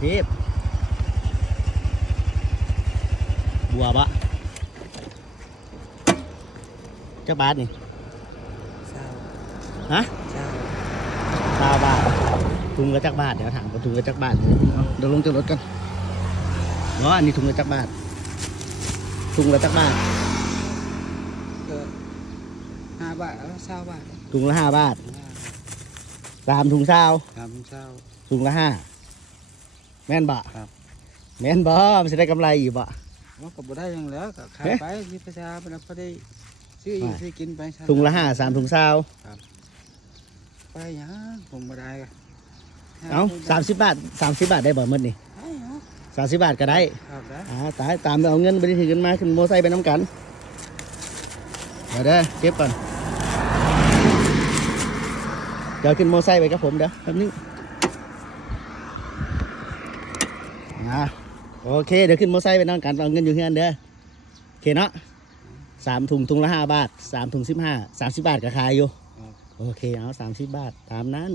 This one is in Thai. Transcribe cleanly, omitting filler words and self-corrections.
เทพบัวบะจักบาทนี่ เศร้า ฮะ เศร้า 20 บาทถุงละจักบาทเดี๋ยวถามว่าถุงละจักบาทเดี๋ยวลงจากรถกันเนาะอันนี้ถุงละจักบาทถุงละจักบาท ก็5 บาทแล้ว20 บาท ถุงละ5 บาท3 ถุงเช้า ครับเศร้า ถุงละ5แม่นบะ ครับ แม่นบ่มันจะได้กำไรอยู่บะ มันก็บ่ได้หยังแล้วก็ขาย เอ๊ะ ไปมีประชาชนพอได้ซื้ออยู่ซื้อกินไป ถุงละ5 3 ถุงเช้า ไปหยังผมบ่ได้ก็ เอ้า30 บาท30 บาทได้บ่หมดนี่ ให้เหรอ 30 บาทก็ได้ ครับได้ ตายตามไปเอาเงินไปถือกันมาขึ้นโมอไซค์ไปน้ำกันเดี๋ยวเด้อเก็บก่อนเดี๋ยวขึ้นโมอไซค์ไปกับผมเดี๋ยวแป๊บนึงโอเคเดี๋ยวขึ้นโมอไซค์ไปน้ำกันเอาเงินอยู่ที่นั่นเด้อโอเคเนาะ3 ถุงถุงละ5 บาท3 ถุง 15 30 บาทก็ขายอยู่โอเคเอา30 บาทตามนั้น